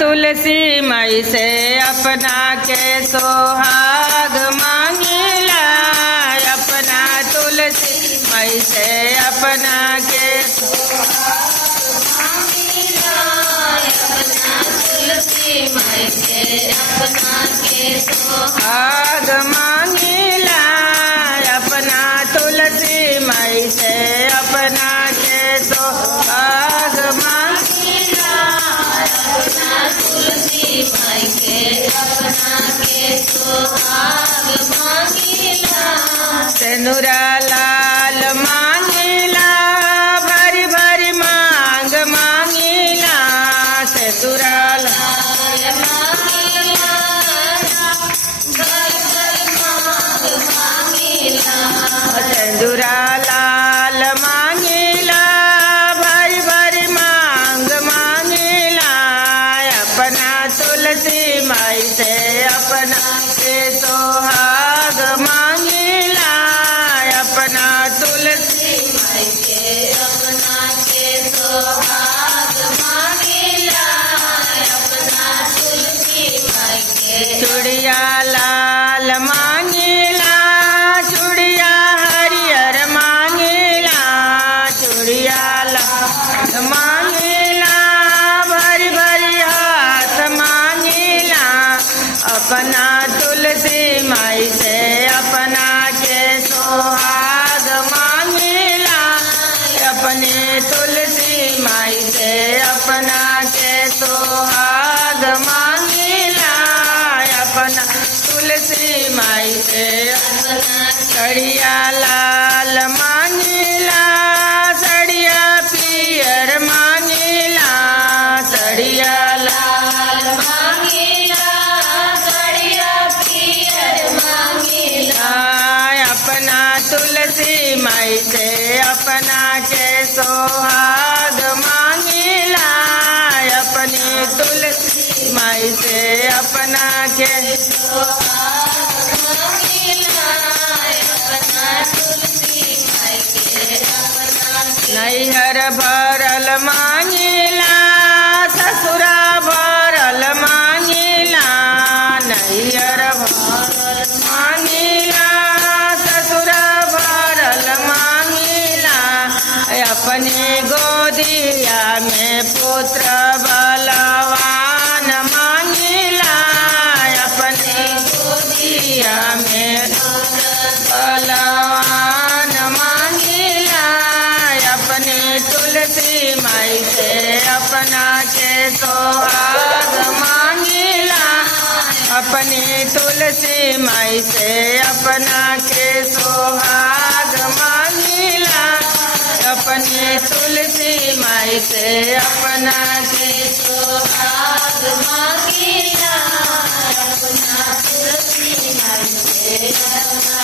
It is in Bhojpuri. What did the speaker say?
तुलसी माई से अपना के सोहाग मांगिला, अपना तुलसी माई से अपना के सोहाग मांगिला, अपना तुलसी माई से अपना के सोहाग मांगिला, अपना तुलसी माई से अपना के सोहाग मांगिला, अपना तुलसी माई के अपना के सोहाग मांगिला। सेनुरा लाल मांगिला, भरी भरी मांग मांगिला, सेनुरा लाल मांगिला, भरी भरी मांग मांगिला, सेनुरा लाल मांगिला, भरी भरी मांग मांगिला, अपना तुलसी माई से अपना के सोहाग मांगिला, अपना तुलसी माई के अपना के सोहाग मांगिला, अपना तुलसी माई के चूड़िया लाल मांगिला, चूड़िया हरियर मांगिला, चूड़िया लाल मांगिला, भरी भरी हाथ मांगिला, अपना तुलसी माई से अपना के सोहाग मांगिला, अपने तुलसी माई से अपना के सोहाग मांगिला, अपना तुलसी माई से सड़िया लाल मांगिला, सड़िया पियर मांगिला, सड़िया लाल मांगिला, सड़िया पियर मांगिला, अपना तुलसी माई से अपना के सोहाग मांगिला, अपनी तुलसी माई से अपना के सोहाग मांगिला, अपना तुलसी माई के अपना नैहर भरल मांगिला, ससुरा भरल मांगिला, नैहर भरल मांगिला, ससुरा भरल मांगिला, अपनी गोदिया में पुत्र बलवान मांगिला, अपनी गोदिया में बलवान मांगिला, अपनी तुलसी माई से अपना के सोहाग मांगिला, अपनी तुलसी माई से अपना के सोहाग मांगिला, अपनी तुलसी माई से अपना के सोहाग मांगिला, अपना तुलसी माई से अपना